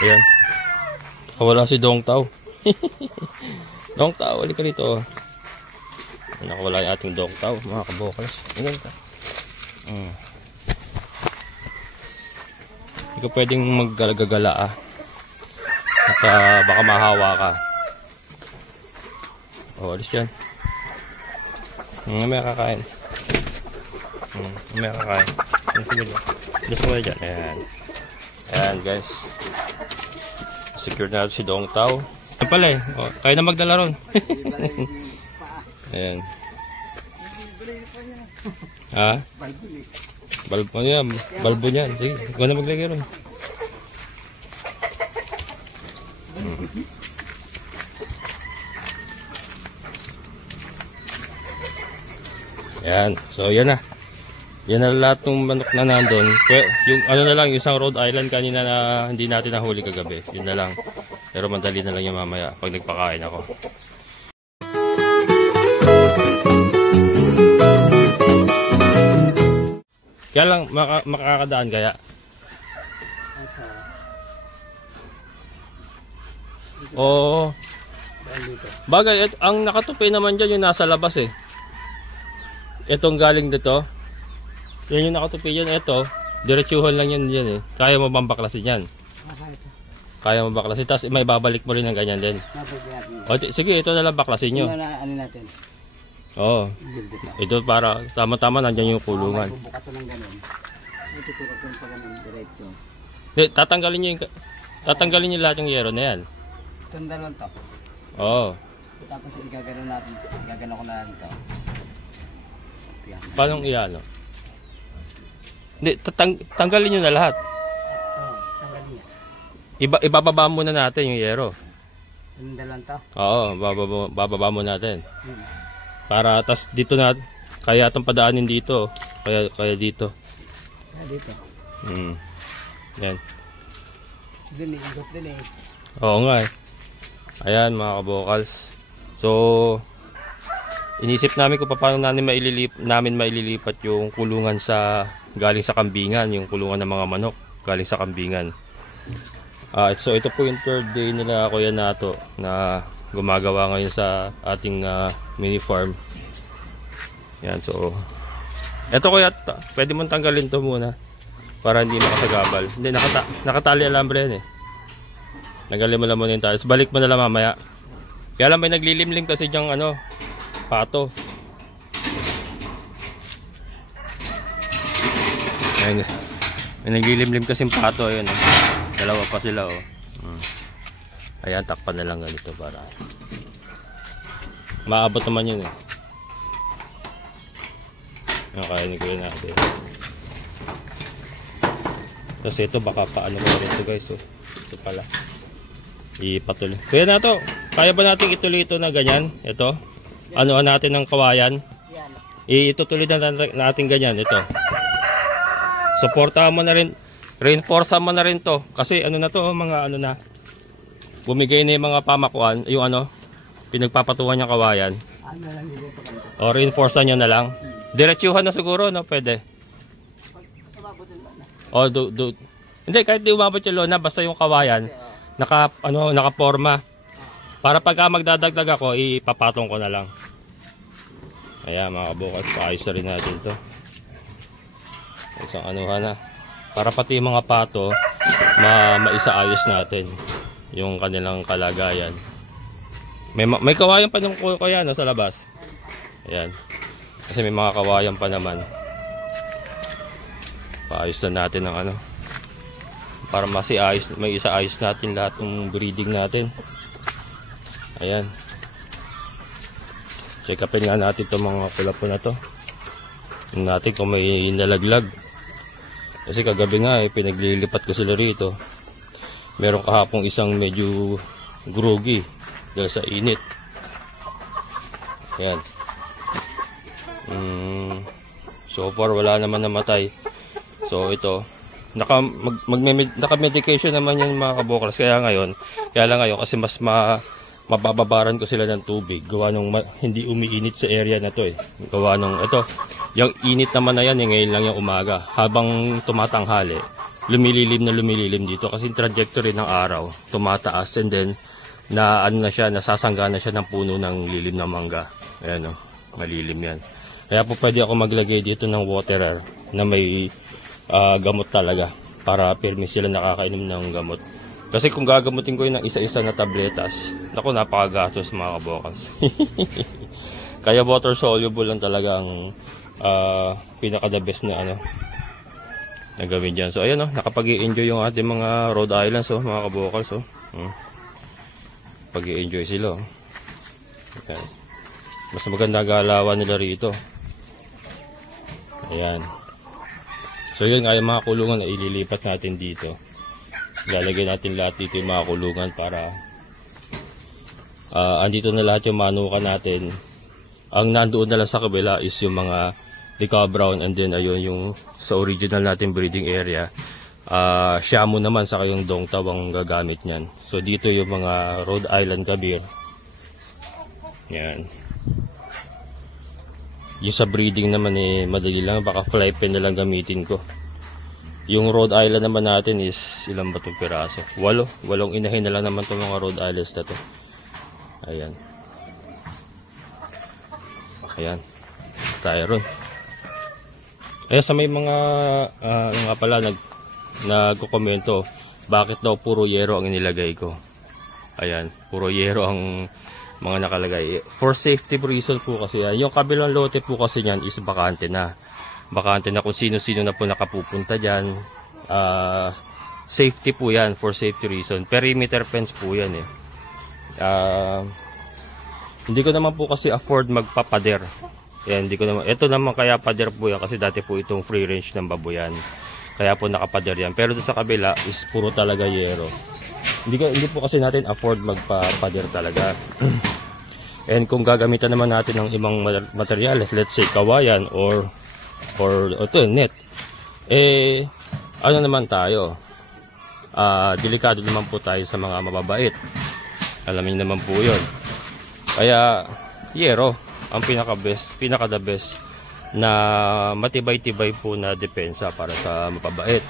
Ayan. Wala si Dong Tao. Dong Tao, halika dito. Nakawala yung ating Dong Tao, mga kabokals. Ayan ka. Hindi ka pwedeng maggagala ah. At baka mahawa ka. O, alis yan. May kakain. May kakain. Alis mo dyan. Ayan. Ayan guys. Secure natin si Dong Tao. Ayan pala eh. O, kaya na magdala ron. Ayan. Ha? Balbo niya. Balbo niyan. Sige, ikaw na maglagay ron. Ayan. So, yan na. Yan na lahat ng manok na nandun. Yung ano na lang, yung isang Rhode Island kanina na hindi natin nahuli kagabi. Yun na lang. Pero madali na lang yung mamaya pag nagpakain ako. Kaya lang, makakadaan kaya? Oo. Bagay, ang nakatupi naman dyan yung nasa labas eh. Itong galing dito. Yan yung nakatupi yan. Ito, diretsuhan lang yan eh. Kaya mo bang baklasin yan? Kaya mo baklasin. Tapos may babalik mo rin ng ganyan din. O, sige, ito na lang baklasin nyo. Ano natin? Oo. Ito para tama-tama nandyan yung kulungan. Bukas ng ganun. Ito turo ko pa ganun diretso. Tatanggalin nyo lahat yung yero na yan. Itong dalawang to. Oo. Tapos igagano natin. Igagano ko na lang to. Paano iyan? Hindi, tanggalin nyo na lahat. Oo, tanggalin niya. Ibababa muna natin yung yero. Itong dalawang to? Oo, bababa muna natin. Para tas dito na kaya itong padaanin dito, kaya dito. Kaya dito. Yan. Din eh, ikot din eh. Oo nga eh. Ayan mga kabokals. So inisip namin kung paano namin maililipat yung kulungan sa galing sa kambingan, yung kulungan ng mga manok galing sa kambingan. So ito po yung third day nila Kuya Nato na gumagawa ngayon sa ating mini farm. Yan, so eto Kuya, pwede mong tanggalin to muna para hindi makasagabal. Hindi, nakatali alambre yan eh. Tanggalin mo lang muna yung talis, balik mo na lang mamaya. Kaya lang may naglilimlim kasi dyang ano, pato. Ayan, may naglilimlim kasi pato. Ayan, dalawa pa sila oh. Ayan, takpan na lang ganito para maabot naman yun eh. Ayan, kaya nyo gawin natin. Kasi ito baka paano ko rin ito guys. So, ito pala ipatuloy. Kaya na to, kaya ba natin ituloy ito na ganyan? Ito, ano natin ng kawayan, itutuloy na natin ganyan. Ito, suportahan mo na rin, reinforce mo na rin to. Kasi ano na to, mga ano na bumigay na yung mga pamakuan, yung ano, pinagpapatuhan yung kawayan. O reinforce nyo na lang. Diretsuhan na siguro, no? Pwede. O, hindi, kahit di umabot yung lona, basta yung kawayan, nakaporma. Para pagka magdadagdag ako, ipapatong ko na lang. Ayan, mga kabukas, paayos na rin natin to. Isang anuhan na. Para pati yung mga pato, maisaayos natin yung kanilang kalagayan. May kawayan pa ng kuya no, sa labas. Ayan. Kasi may mga kawayan pa naman. Paayos na natin ng ano. Para may isaayos natin lahat ng breeding natin. Ayan. Check upin nga natin itong mga kulapo na to. Tingnan natin kung may nalaglag. Kasi kagabi nga pinaglilipat ko sila rito. Meron kahapong isang medyo groggy dahil sa init. Ayan. So far wala naman namatay. So ito, naka-medication naman yan mga kabokals. Kaya lang ngayon kasi mas mabababaran ko sila ng tubig. Gawa nung hindi umiinit sa area na to eh. Gawa nung ito, yung init naman na yan ngayon lang yung umaga. Habang tumatanghali, lumililim dito kasi yung trajectory ng araw tumataas, and then na ano na siya, nasasangga na siya ng puno ng lilim na mangga. Ayan o, malilim yan. Kaya po pwede ako maglagay dito ng waterer na may gamot talaga para firme sila nakakainom ng gamot. Kasi kung gagamutin ko yun ng isa-isa na tabletas, naku, napakagastos mga kabokals. Kaya water soluble lang talaga ang pinaka the best na ano na gawin dyan. So ayan o, nakapag-i-enjoy yung ating mga Rhode Islands mga kabokals pag-i-enjoy sila Ayan. Mas maganda galawan nila rito. Ayan. So yun nga yung mga kulungan na ililipat natin dito. Lalagay natin lahat dito yung mga kulungan para andito na lahat yung manukan natin. Ang nandoon na lang sa kabila is yung mga Deca Brown, and then ayun yung sa original natin breeding area. Shamu naman sa kayong Dongtaw ang gagamit niyan. So dito yung mga Rhode Island Kabir. Yan. Yung sa breeding naman madali lang, baka fly pen na lang gamitin ko. Yung Rhode Island naman natin is ilang ba itong piraso? 8 inahin na lang naman itong mga Rhode Islands na to. Ayan. Ayan. Tayo ron. Ayan, sa may mga nga pala nagko-komento bakit daw puro yero ang inilagay ko. Ayan, puro yero ang mga nakalagay. For safety reason po kasi yan. Yung kabilang lote po kasi yan is bakante na. Bakante na kung sino-sino na po nakapupunta dyan. Safety po yan, for safety reason. Perimeter fence po yan Hindi ko naman po kasi afford magpapader. Yan, hindi ko naman. Ito naman kaya pader po yan kasi dati po itong free range ng baboyan. Kaya po nakapader yan. Pero doon sa kabila is puro talaga yero. Hindi po kasi natin afford magpapader talaga. And kung gagamitan naman natin ng ibang materials, let's say kawayan or ito, net. Ano naman tayo? Delikado naman po tayo sa mga mababait. Alamin naman po 'yon. Kaya yero ang pinaka the best na matibay-tibay po na depensa para sa mapabait.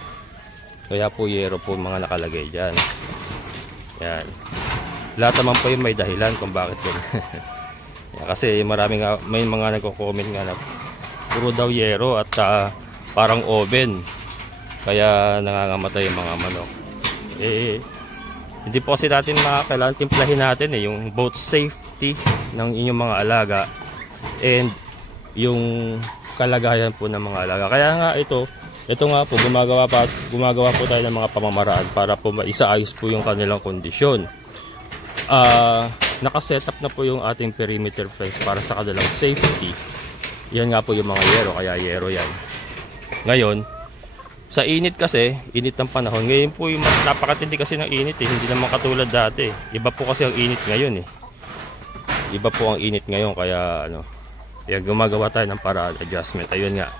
Kaya po yero po mga nakalagay diyan. Yan. Lahat naman po yung may dahilan kung bakit yun. Kasi may mga nagko-comment nga na puro daw yero at parang oven. Kaya nangangamatay yung mga manok. Hindi po kasi natin kailangan timplahin natin yung both safety ng inyong mga alaga and yung kalagayan po ng mga alaga. Kaya nga ito nga po gumagawa po tayo ng mga pamamaraan para po maisaayos po yung kanilang kondisyon. Nakasetup na po yung ating perimeter fence para sa kanilang safety. Yan nga po yung mga yero, kaya yero yan. Ngayon, sa init kasi, init ng panahon. Ngayon po yung napakatindi kasi ng init hindi naman katulad dati. Iba po kasi ang init ngayon Iba po ang init ngayon kaya kaya gumagawa tayo ng paraan, adjustment. Ayun nga.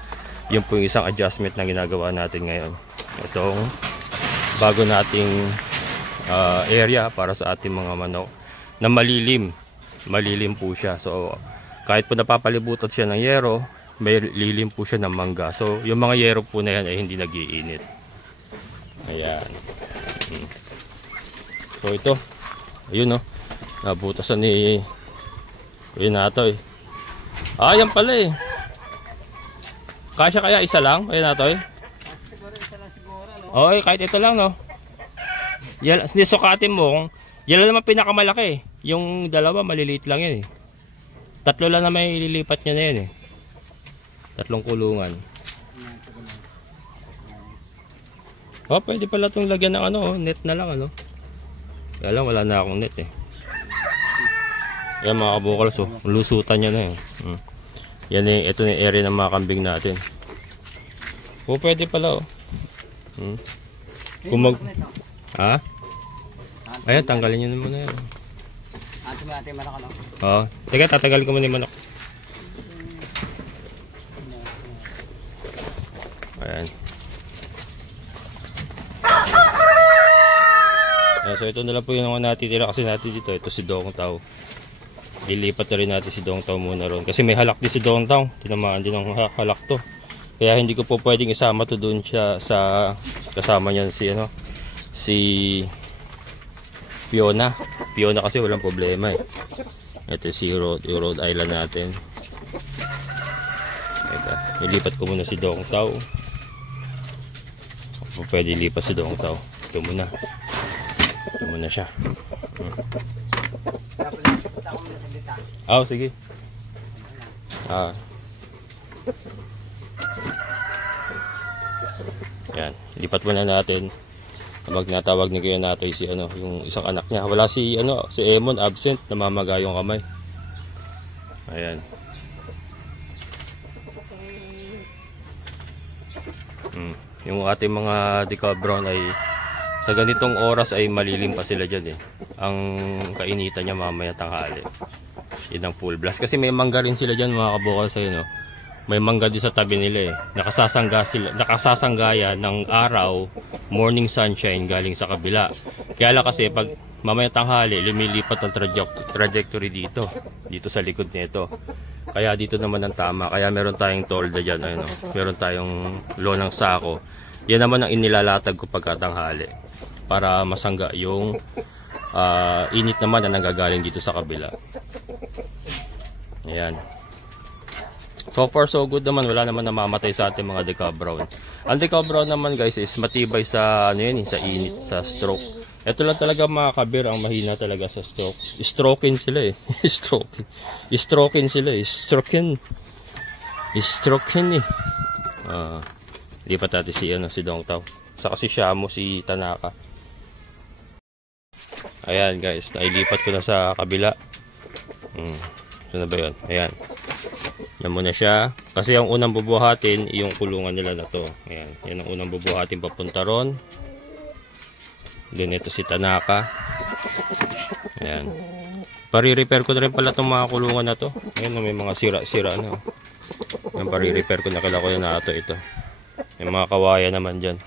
Yun po yung isang adjustment na ginagawa natin ngayon. Itong bago nating area para sa ating mga manok na malilim. Malilim po siya. So kahit po napapalibutan siya ng yero, may lilim po siya ng mangga. So yung mga yero po na yan ay hindi nag-iinit. Ayan. So ito, ayun nabutasan ni Kuya Natoy. Yan pala Kasya kaya isa lang, Kuya Natoy? Siguro isa lang siguro, no? Okay, kahit ito lang, no? Yan, sukatin mo. Yan lang naman pinakamalaki. Yung dalawa, maliliit lang yan 3 lang na may lilipat niya na yan 3 kulungan. Pwede pala itong lagyan ng net na lang, Kaya lang, wala na akong net Yan mga kabukals, lusutan niya na Yan ito na yung area ng mga kambing natin. Pwede pala Kung Ayan, tanggalin nyo naman na yan. Atin mo natin manok, Teka, tatagal ko muna yung manok. Ayan. So ito na lang po yung natitira kasi natin dito. Ito si Dongtaw. Ilipat na rin natin si Dongtaw muna ron. Kasi may halak din si Dongtaw. Tinamaan din ng halak to. Kaya hindi ko po pwedeng isama to doon siya sa kasama niyan si Fiona. Fiona kasi walang problema eh. Ito yung Rhode Island natin. Teka, ilipat ko muna si Dong Tao. O pwede ilipat si Dong Tao. Ito muna siya. Sige. Yan, lipat muna natin. Natawag ni Kuya Natoy si yung isang anak niya. Wala si Emon, absent, namamaga yung kamay. Ayan. Yung ating mga decal brown ay sa ganitong oras ay malilim pa sila dyan eh. Ang kainitan niya mamaya tanghali. Yun ang full blast. Kasi may mangga rin sila dyan mga kabukal sa'yo, no? May mangga din sa tabi nila eh. Nakasasanggaya ng araw, morning sunshine galing sa kabila. Kaya lang kasi pag mamaya tanghali, lumilipat ang trajectory dito sa likod nito. Kaya dito naman ang tama. Kaya meron tayong tolda dyan. Meron tayong lonang sako. Yan naman ang inilalatag ko pagkatanghali. Para masangga yung init naman na nanggagaling dito sa kabila. Ayan. So far so good naman, wala naman namamatay sa ating mga decal brown. Ang decal brown naman guys is matibay sa sa init, sa stroke. Ito lang talaga mga kabir ang mahina talaga sa stroke. Strokin sila eh. Strokin sila eh. Strokin eh. Lipat natin si Dong Tao. Saka si Shamu, si Tanaka. Ayan guys, nailipat ko na sa kabila. Saan na ba yun? Ayan. Yan muna siya. Kasi yung unang bubuhatin, yung kulungan nila na to. Ayan. Yan ang unang bubuhatin papunta ron. Doon ito si Tanaka. Ayan. Pari-repair ko na rin pala itong mga kulungan na to. Ayan, may mga sira-sira na. Ayan, pari-repair ko na kila ko na ito. May mga kawaya naman dyan.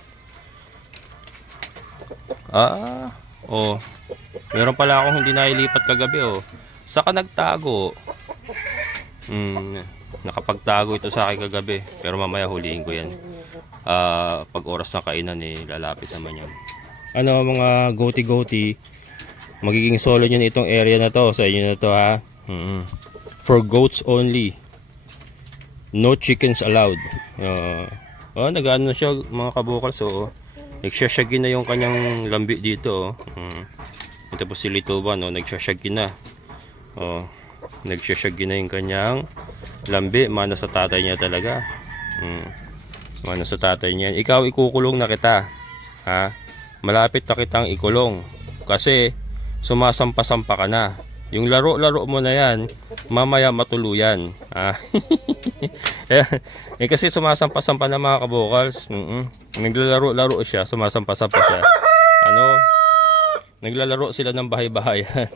Meron pala akong hindi nailipat kagabi Saka nagtago. Nakapagtago ito sa akin kagabi. Pero mamaya huliin ko yan. Pag oras na kainan lalapit naman yan. Mga goatee. Magiging solo nyo itong area na to. Sa inyo na to ha. For goats only. No chickens allowed. Nag-ano na siya mga kabukal. So nagsasyagin na yung kanyang lambi dito. Ito po si Lituban. Nagsasyagin na. Nagsasyagin na yung kanyang lambi. Mana sa tatay niya talaga. Mana sa tatay niya. Ikaw ikukulong na kita. Ha? Malapit na kitang ikulong. Kasi sumasampa-sampa ka na. Yung laro-laro mo na yan, mamaya matuluyan. Kasi sumasampa-sampa na mga kabukals. Naglalaro-laro siya, sumasampa-sampa siya. Naglalaro sila ng bahay-bahayan.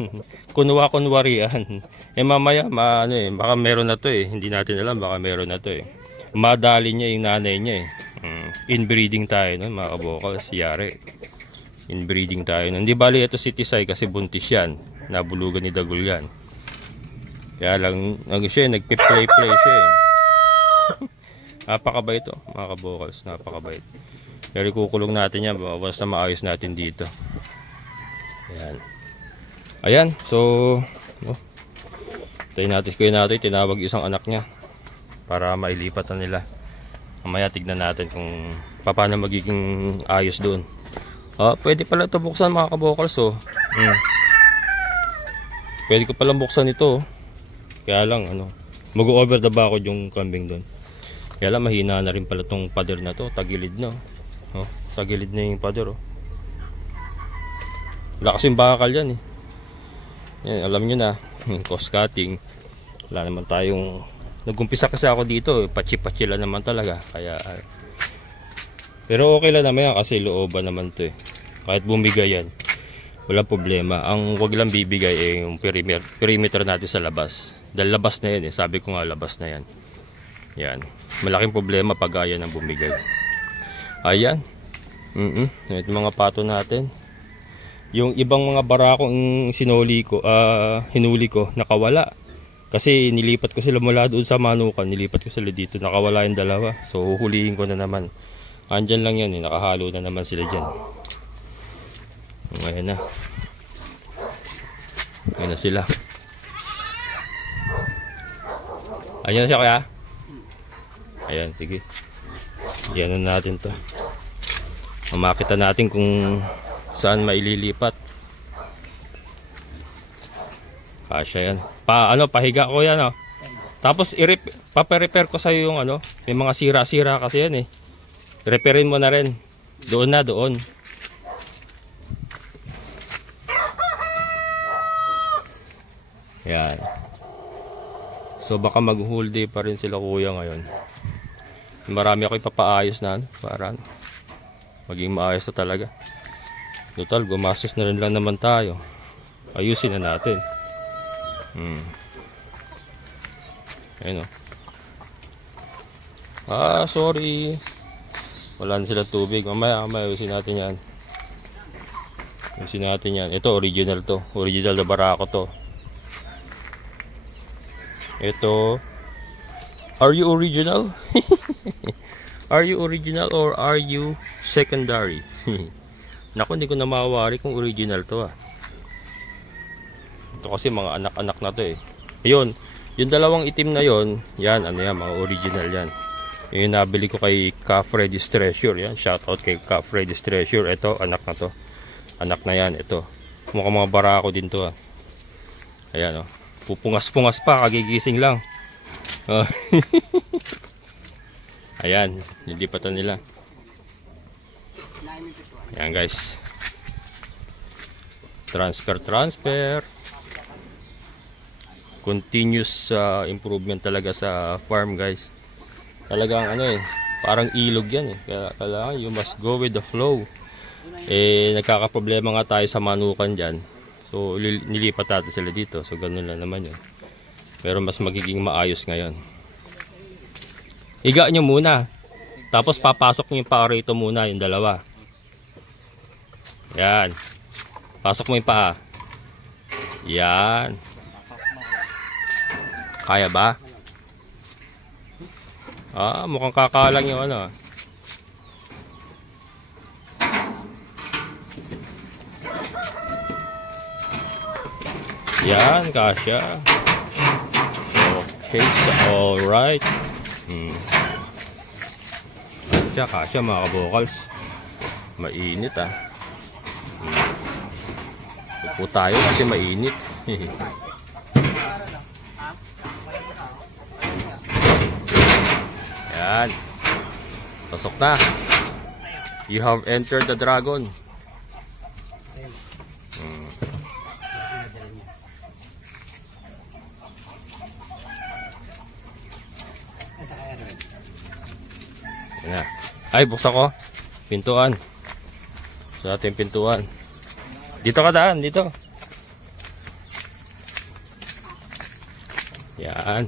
Kunwa-kunwarian. Mamaya, baka meron na to Hindi natin alam, baka meron na to Madali niya yung nanay niya Inbreeding tayo mga kabukals. Yari. Inbreeding tayo. Hindi bali ito si Tisay kasi buntis yan. Nabulugan ni Dagul yan. Kaya lang, nagpe-play-play siya Napakabait mga kabukals. Napakabait. Pero kukulong natin yan. Basta maayos natin dito. Ayan. So, tayo natin kuya natin. Tinawag isang anak niya. Para mailipat na nila. Mamaya tignan natin kung paano magiging ayos doon. Pwede pala ito buksan mga kabukals Pwede ko palang buksan ito Kaya lang mag-over the backwood yung kambing doon. Kaya lang mahina na rin pala itong pader na to. Tagilid na Tagilid na yung pader Wala kasing bakal yan Yan, alam nyo na cost cutting. Wala naman tayong nag-umpisa kasi ako dito patsi-patsi lang naman talaga. Kaya pero okay lang naman yan kasi looban naman to Kahit bumigay yan walang problema. Ang wag lang bibigay yung perimeter natin sa labas. Dahil labas na yan sabi ko nga labas na yan. Yan. Malaking problema pag ayan ang bumigay. Ayan. Ito mga pato natin. Yung ibang mga barakong hinuli ko nakawala. Kasi nilipat ko sila mula doon sa manukan, nilipat ko sila dito, nakawala yung dalawa. So huhulihin ko na naman. Andyan lang yan, nakahalo na naman sila dyan. Ngayon na. Ngayon na sila. Ayan na siya kaya? Ayan, sige. Yan na natin to. Makita natin kung saan maililipat. Kasya yan. Pahiga ko yan, oh. Tapos paparepair ko sa'yo yung ano, may mga sira-sira kasi yan eh. Repairin mo na rin. Doon na, doon. Yan. So baka mag-whole day pa rin sila kuya ngayon. Marami ako ipapaayos na para maging maayos na talaga. Total, gumastos na rin lang naman tayo. Ayusin na natin. Ayun o. Sorry. Wala na sila tubig. Mamaya ayusin natin yan. Ayusin natin yan. Ito original to. Original na barako to. Ito. Are you original? Are you original or are you secondary? Naku, hindi ko na mawari kung original to ah. Ito kasi mga anak-anak na to eh. Ayun, yung dalawang itim na yon, yan, ano yan, mga original yan. Yung nabili ko kay Ca Freddy's Treasure, yan, shoutout kay Ca Freddy's Treasure. Ito, anak na to. Anak na yan, ito. Mukhang mga barako din to ah. Ayan oh. Pupungas-pungas pa, kagigising lang. Oh. Ayan, nilipatan nila. Ayan guys. Transfer. Continuous improvement talaga sa farm guys. Talagang ano eh, parang ilog yan eh. Kailangan you must go with the flow. Eh, nagkakaproblema nga tayo sa manukan dyan. So, nilipat natin sila dito. So, ganun lang naman yun. Pero mas magiging maayos ngayon. Higa nyo muna. Tapos, papasok nyo yung paa rito muna, yung dalawa. Yan. Pasok mo yung paa. Yan. Kaya ba? Mukhang kakalang yung ano. Yan, kasya. Okay, so alright. Kasya mga kabokals. Mainit ah. Upo tayo kasi mainit. Yan. Pasok na. You have entered the dragon. Yan. Ay, buksan ko. Pintuan. Sa ating pintuan. Dito ka daan, dito. Yan.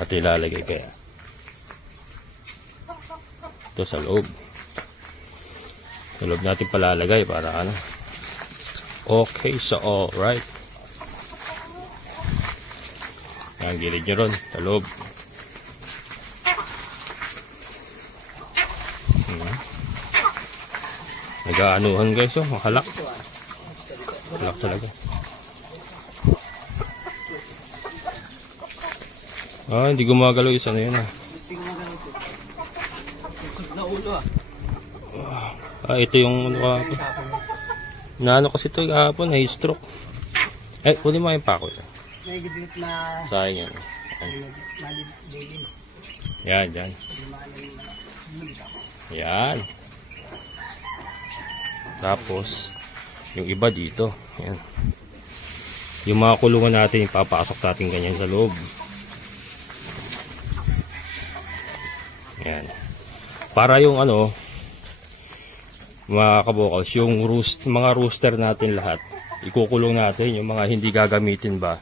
At ilalagay kaya. Ito sa loob. Sa loob natin palalagay para ano. Okay, so alright. Ang gilid nyo ron, sa loob. Nag-aanuhan guys, oh, makalak. Makalak talaga. Hindi gumagalaw, isa na yun ah. Ito yung ano kahapon. Naano kasi ito kahapon, na-stroke. Pwede mo kayong pako ito. Sayang yan. Yan, yan. Yan. Tapos, yung iba dito. Yan. Yung mga kulungan natin, ipapasok natin ganyan sa loob. Yan. Para yung ano, mga kabokals, yung mga rooster natin lahat, ikukulong natin. Yung mga hindi gagamitin ba,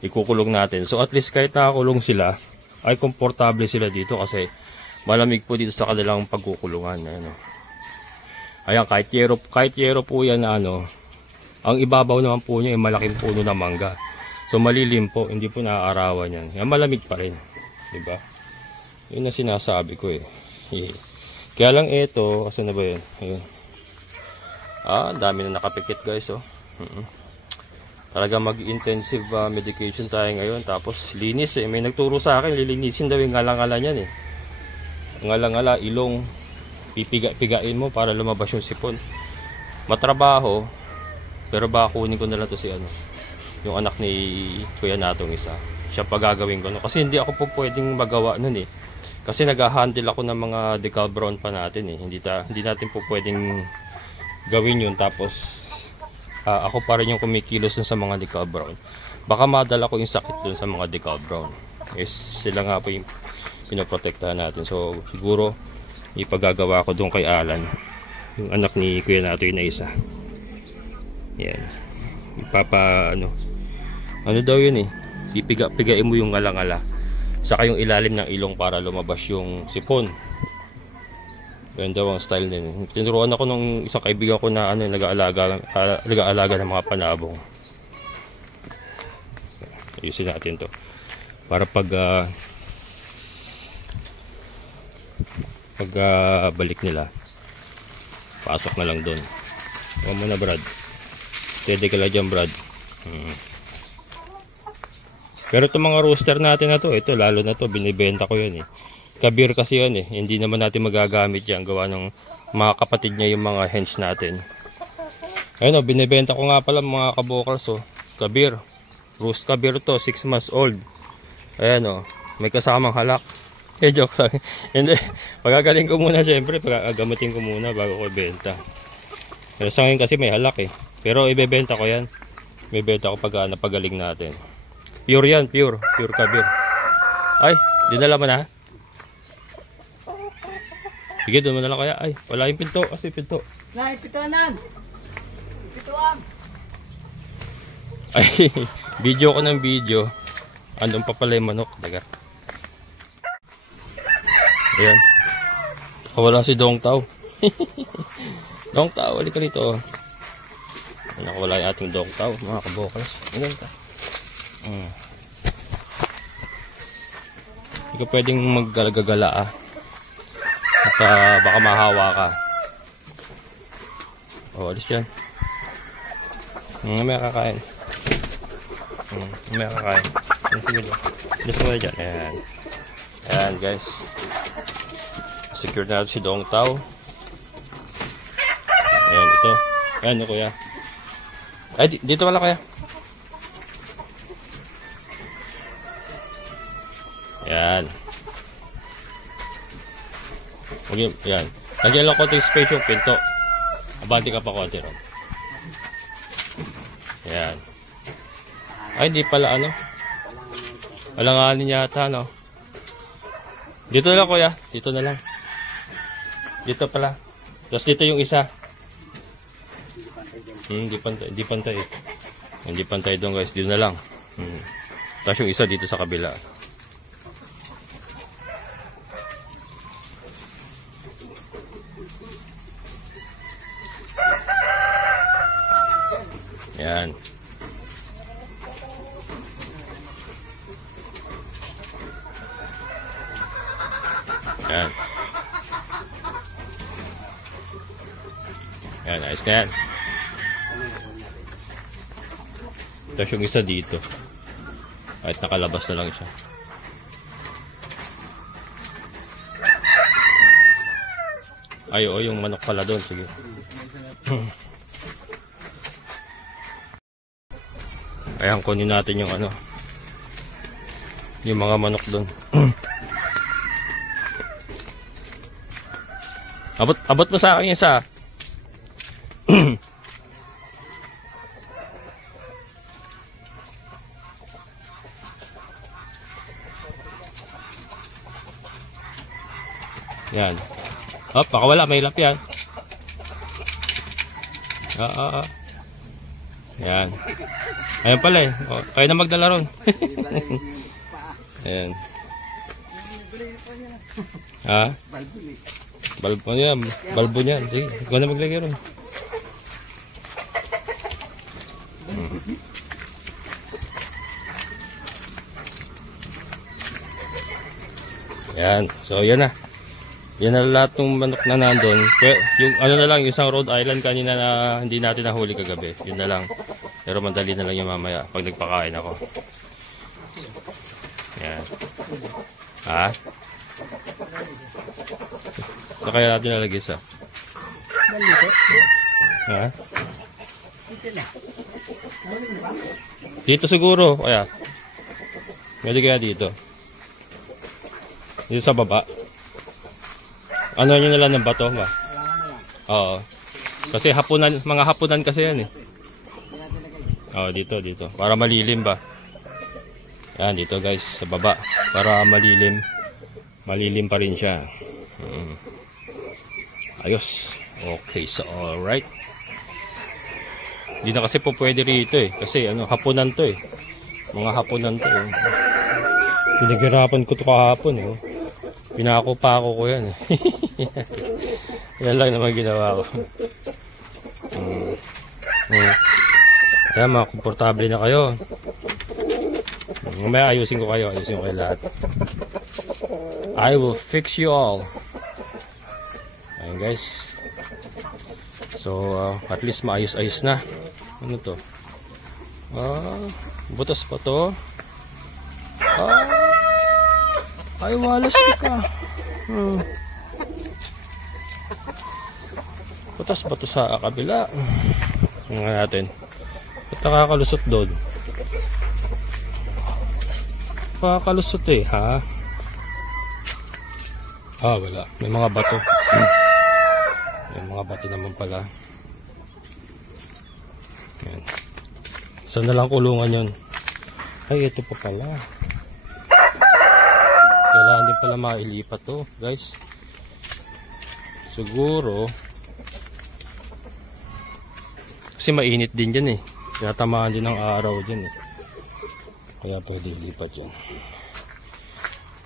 ikukulong natin. So at least kahit nakakulong sila, ay komportable sila dito kasi malamig po dito sa kanilang pagkukulungan. Ayan, oh. Ayan, kahit yero po yan na ano, ang ibabaw naman po niya ay malaking puno ng mangga. So malilim po, hindi po naaarawan yan. Yan malamig pa rin, diba? Yun na sinasabi ko eh. Kaya lang ito, kasi na ba yun? Ayun. Dami na nakapikit guys oh. Talaga mag-intensive medication tayo ngayon. Tapos linis eh. May nagturo sa akin, lilinisin daw yung ngalang-ngala niyan eh. Ngalang-ngala, ilong, pipigain mo para lumabas yung sipon. Matrabaho, pero baka kunin ko na lang to si ano, yung anak ni kuya natong isa. Siya pa gagawin ko. No? Kasi hindi ako po pwedeng magawa nun eh. Kasi nag-handle ako ng mga decal brown pa natin eh. Hindi natin po pwedeng gawin yun tapos ako pa rin yung kumikilos dun sa mga decal brown. Baka madala ko yung sakit dun sa mga decal brown. Sila nga po yung pinoprotektahan natin. So siguro ipagagawa ko dun kay Alan, yung anak ni kuya nato yun na isa. Yan. Ano daw yun eh. Pigain mo yung ngalang-ngala. Saka yung ilalim ng ilong para lumabas yung sipon. Ganda ang style din. Tinuruan ako ng isang kaibigan ko na nag-aalaga ng mga panabong. Ayusin natin to. Para pag balik nila, pasok na lang doon. Huwag mo na Brad. Steady ka lang dyan Brad. Pero itong mga rooster natin na to, ito lalo na to, binibenta ko yan eh. Kabir kasi yun eh. Hindi naman natin magagamit yan. Gawa ng mga kapatid niya yung mga hens natin. Ayun o, binibenta ko nga pala mga kabokals o. Kabir. Roost kabir to, 6 months old. Ayan o, may kasamang halak. Joke lang. Hindi. Pagagaling ko muna syempre. Pagagamutin ko muna bago ko ibenta. Pero sa ngayon kasi may halak eh. Pero ibebenta ko yan. Ibebenta ko pag napagaling natin. Pure yan, pure. Pure kabir. Ay, dinala mo na. Sige, doon mo na lang kaya. Ay, wala yung pinto. Kasi pinto. Nay, pituanan. Pituan. Ay, video ko ng video. Andun pa pala yung manok. Daga. Ayan. Nakawala si Dong Tao. Dong Tao, halika rito. Nakawala yung ating Dong Tao. Mga kabokals. Ayan ka. Hindi ka pwedeng maggala ah. At baka mahawa ka. Alis yan. May kakain. May kakain. Sige doon. Alis mo na dyan. Ayan. Ayan guys. Secure na si Dong Tao. Ayan ito. Ayan o kuya. Ay dito wala kuya. Ayan. Okay, yan. Lagyan lang konting space yung pinto. Abante ka pa konti ron. Yan. Ay, hindi pala ano. Alanganin yata, no? Dito na lang, kuya. Dito na lang. Dito pala. Tapos dito yung isa. Hindi pantay. Hindi pantay. Hindi pantay doon, guys. Dito na lang. Tapos yung isa dito sa kabila. Yan. Yan. Yan, ayos na yan. Tapos yung isa dito. Kahit nakalabas na lang siya. Ay, oo, yung manok pala doon. Sige. Ayan, kunin natin yung ano, yung mga manok doon. abot mo sa akin isa. Yan. Hop, baka wala, may lap yan. Yan. Ayan pala eh. O, kayo na magdala ron. Ayan. Ha? Balbo yan. Balbo niyan. Sige, ikaw na maglagay ron. Yan. So, yan na. Yan na lahat ng manok na nandun. Yung ano na lang, yung isang Rhode Island kanina na hindi natin nahuli kagabi. Yun na lang. Pero madali na lang yung mamaya pag nagpakain ako. Yan. Ha? So, kaya natin nalagay sa? Ha? Dito siguro. Kaya. Pwede kaya dito. Dito sa baba. Ano nyo na lang ng bato ba? Oo. Kasi hapunan, mga hapunan kasi yan eh. Oo, dito. Para malilim ba? Yan, dito guys, sa baba. Para malilim. Malilim pa rin siya. Ayos. Okay, so alright. Hindi na kasi po pwede rito eh. Kasi ano, hapunan to eh. Mga hapunan to eh. Pinaghirapan ko to kahapon eh. Pinako pa ako yan eh. Yan lang naman ginawa ko. Kaya mga komportable na kayo. Mamaya ayusin ko kayo lahat. I will fix you all. Ayan guys. So at least maayos-ayos na. Ano to? Butas pa to. Ay, walas ka. Butas ba to sa kabila? Tingnan natin. Ba't nakakalusot doon? Nakakalusot eh, ha? Wala. May mga bato. May mga bato naman pala. Yan. Saan na lang kulungan yun? Ay, ito pa pala. Kailangan din pala mailipat to, guys. Siguro kasi mainit din dyan eh. Tinatamaan din ng araw dyan eh. Kaya pwede ilipat yan.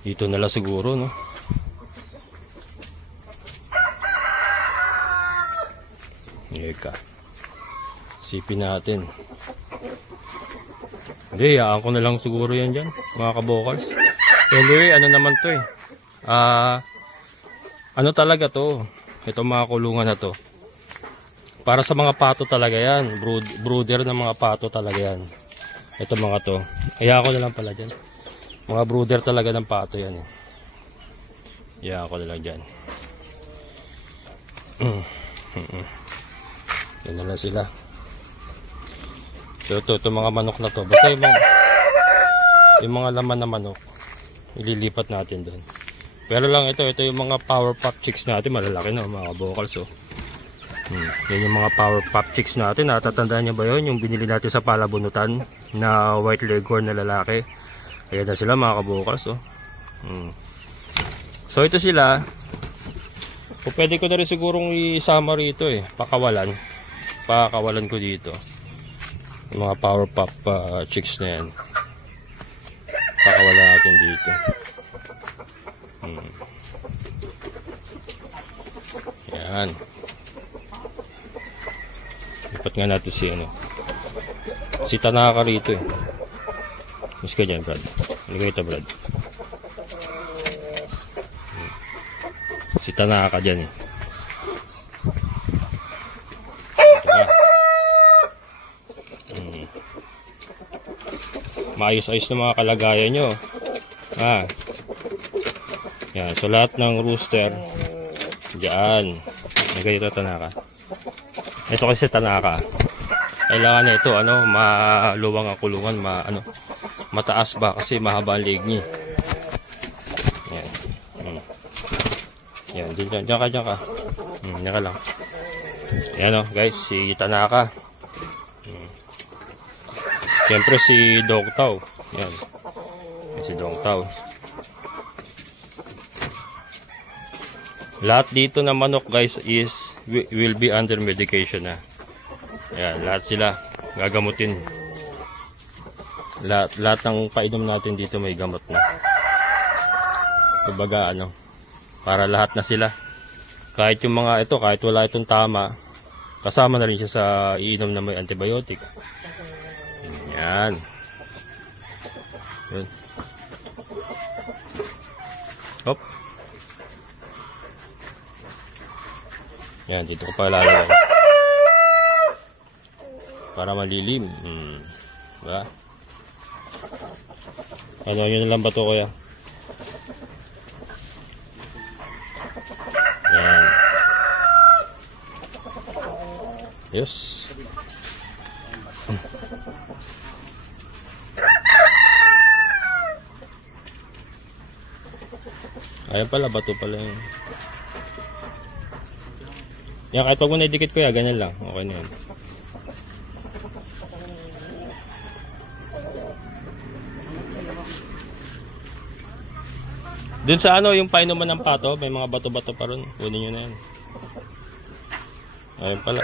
Dito na lang siguro, no? Eka. Sipin natin. Hindi, hayaan ko na lang siguro yan dyan, mga kabokals. Anyway, ano naman to eh. Ano talaga to? Ito mga kulungan na to. Para sa mga pato talaga yan. Brooder ng mga pato talaga yan. Ito mga to. Hayaan ko na lang pala dyan. Mga brooder talaga ng pato yan eh. Hayaan ko na lang dyan. Yan na lang sila. So ito mga manok na to. Basta yung mga laman na manok, ililipat natin doon. Pero lang ito yung mga power pop chicks natin. Malalaki na mga vocals oh. Yan yung mga power pop chicks natin. Natatandaan nyo ba yun? Yung binili natin sa palabunutan na white leghorn na lalaki. Ayan na sila mga kabukals oh. So ito sila. O pwede ko na rin sigurong isama rito eh. Pakawalan ko dito. Yung mga power pop chicks na yan. Pakawalan natin dito. Yan. Lipat nga natin si Tanaka rito eh. Mas ka dyan, Brad. Halika ito, Brad. Si Tanaka dyan eh. Ito ka. Maayos-ayos na mga kalagayan nyo. Yan. So lahat ng rooster dyan. Ganito Tanaka. Ito kasi Tanaka. Kailangan na ito maluwang ang kulungan, mataas ba kasi mahaba ang leg niya. Yan. Yan, diyan ka. Diyan ka lang. Yan guys, si Tanaka. Siyempre si Dog Tao. Yan. Si Dog Tao. Lahat dito na manok guys will be under medication na. Ayan, lahat sila gagamutin. Lahat ng painom natin dito may gamot na. Kumbaga para lahat na sila. Kahit yung mga ito, kahit wala itong tama, kasama na rin siya sa iinom na may antibiotic. Yan. Yun. Hop. Yan, dito ko pa lalagay. Para malilim. Diba? Ano, yun lang ba ito, kuya? Yan. Yes. Ayan pala, bato pala yun. Yan, kahit pag mo naidikit ko yan, ganyan lang. Okay na yun. Dun sa ano, yung painuman ng pato, may mga bato-bato pa ron. Kunin nyo na yan. Ayun pala.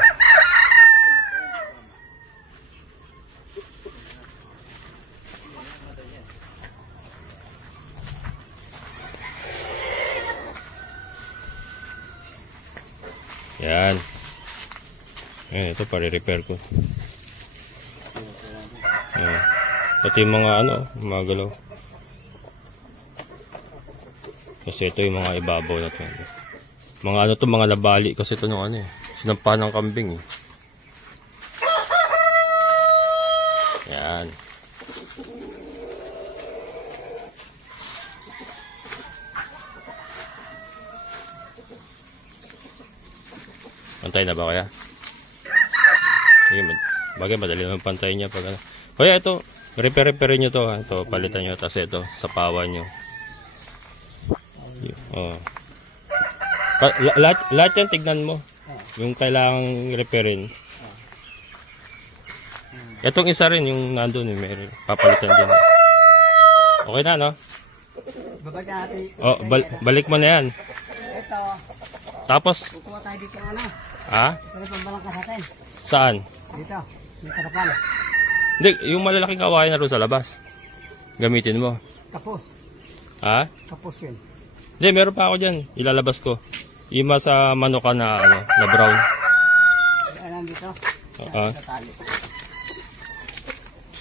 Yan. Ayan, ito pare-repair ko. Ayan. Pati yung mga ano, mga galaw. Kasi ito yung mga ibabaw na ito. Mga ano to, mga labali kasi ito nung ano eh. Sinampa ng kambing eh. Yan. Pantay na ba kaya? Sige, bagay madali naman pantay niya pag ano. Kaya ito, repair nyo to ha. Ito, palitan nyo. Tapos ito, sapawan nyo. Oh. Lahat yan tignan mo. Yung kailangang repairin. Itong isa rin yung nandun, may papalitan din. Okay na, no? Oh, balik mo na yan. Ito. Tapos, Kukuha tayo dito ano. ha? Ito pambalang kasatin. Saan? Dito. May karapal. Hindi, yung malalaking kawayan na rin sa labas. Gamitin mo. Kapos. Ha? Kapos yun. Hindi, meron pa ako dyan. Ilalabas ko. Ima sa manuka na, ano, na brown. Ayan dito. Tatali.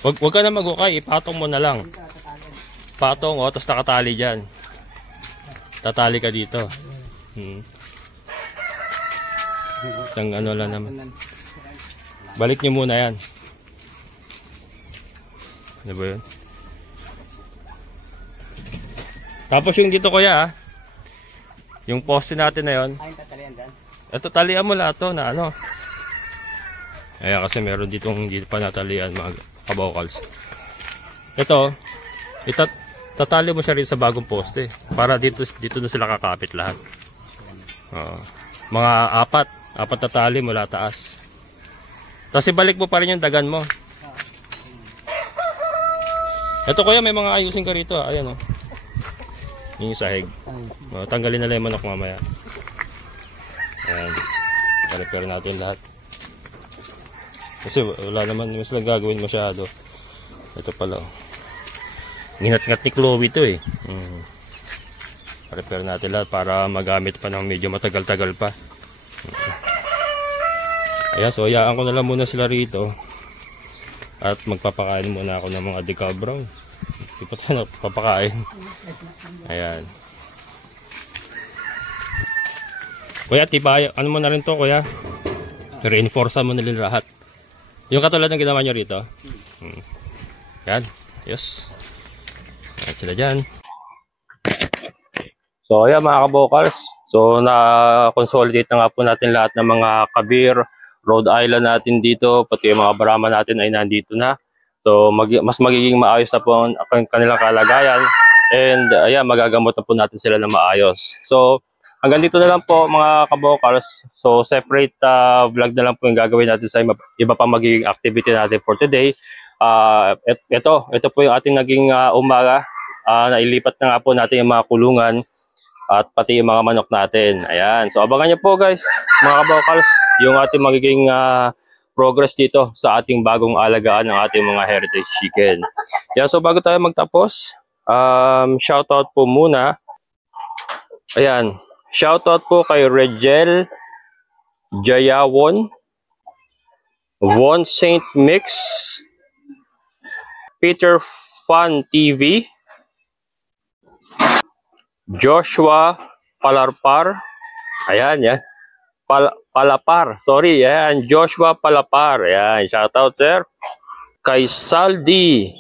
Wag ka na mag-ukay. Ipatong mo na lang. Dito tatali. Patong, oh, tapos nakatali dyan. Tatali ka dito. Isang ano lang naman. Balik nyo muna yan. Ano ba yun? Tapos yung dito kuya ah. Yung poste natin na yun. Ayun tatalian dyan. Ito talian mo lahat to na ano. Ayan kasi meron ditong dito pa natalian mga kabokals. Ito. Tatali mo siya rin sa bagong poste. Para dito na sila kakapit lahat. Mga apat na tali mula taas. Tapos ibalik mo pa rin yung dagan mo. Ito kuya may mga ayusin ka rito. Ayan o. Yung sahig. Tanggalin na lang yung manok mamaya. Ayan. Pa-repair natin lahat. Kasi wala naman mas lang gagawin masyado. Ito pala. Nginat-ngat ni Chloe ito eh. Pa-repair natin lahat para magamit pa ng medyo matagal-tagal pa. Ayan, so hayaan ko na lang muna sila rito. At magpapakain muna ako ng mga decal brown. Hindi pa tayo papakain. Ayan. Kuya, tibay. Ano mo na rin to, kuya? Reinforce mo na rin lahat. Yung katulad ng ginawa nyo rito. Yan. Yes. Ayan sila dyan. So, ayan mga kabokals. So, na-consolidate na nga po natin lahat ng mga kabir, Rhode Island natin dito, pati yung mga Brahma natin ay nandito na. So, mas magiging maayos na po ang kanilang kalagayan. And, ayan, magagamot na po natin sila na maayos. So, hanggang dito na lang po mga kabokals. So, separate vlog na lang po yung gagawin natin sa iba pa magiging activity natin for today. Ito po yung ating naging umaga. Nailipat na nga po natin yung mga kulungan at pati yung mga manok natin. Ayan. So, abangan nyo po guys, mga kabokals, yung ating magiging progress dito sa ating bagong alagaan ng ating mga heritage chicken. Yan. So, bago tayo magtapos, shoutout po muna. Ayan. Shoutout po kay Regel Jayawon, Von Saint Mix, Peter Fan TV, Joshua Palarpar. Ayan, yan. Palapar. Sorry, yan. Joshua Palapar. Ayan, shoutout, sir. Kay Saldi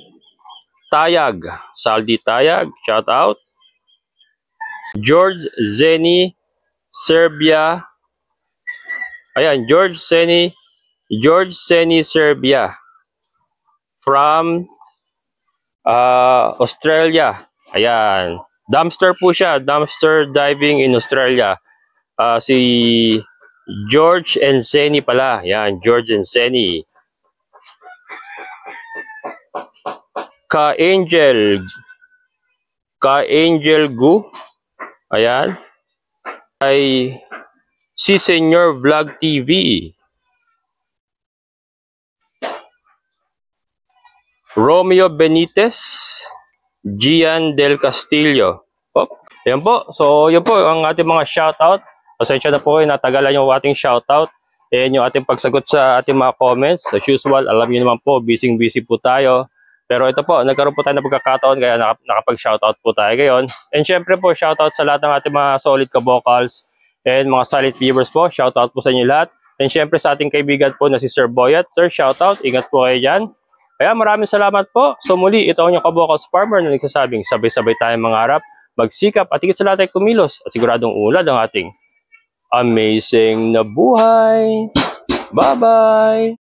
Tayag. Saldi Tayag, shoutout. George Zeni Serbia. Ayan, George Zeni Serbia. From Australia. Ayan. Dumpster po siya. Dumpster diving in Australia. Si George and Zeni pala. Ayan, George and Zeni. Ka-Angel Gu. Ayan. Ay si Senior Vlog TV. Romeo Benitez, Gian Del Castillo. Oh, yan po. So, yun po ang ating mga shoutout. Pasensya na po, natagalan yung ating shoutout. Ayan yung ating pagsagot sa ating mga comments. As usual, alam niyo naman po, busy po tayo. Pero ito po, nagkaroon po tayo ng pagkakataon kaya nakapag-shoutout po tayo ngayon. And syempre po, shoutout sa lahat ng ating mga solid ka-vocals and mga silent viewers po. Shoutout po sa inyo lahat. And syempre sa ating kaibigan po na si Sir Boyat. Sir, shoutout. Ingat po kayo dyan. Kaya maraming salamat po. So muli, ito ang inyong ka-vocals farmer na nagsasabing sabay-sabay tayong mangarap, magsikap at higit sa lahat ay kumilos at siguradong ulad ang ating amazing na buhay. Bye-bye!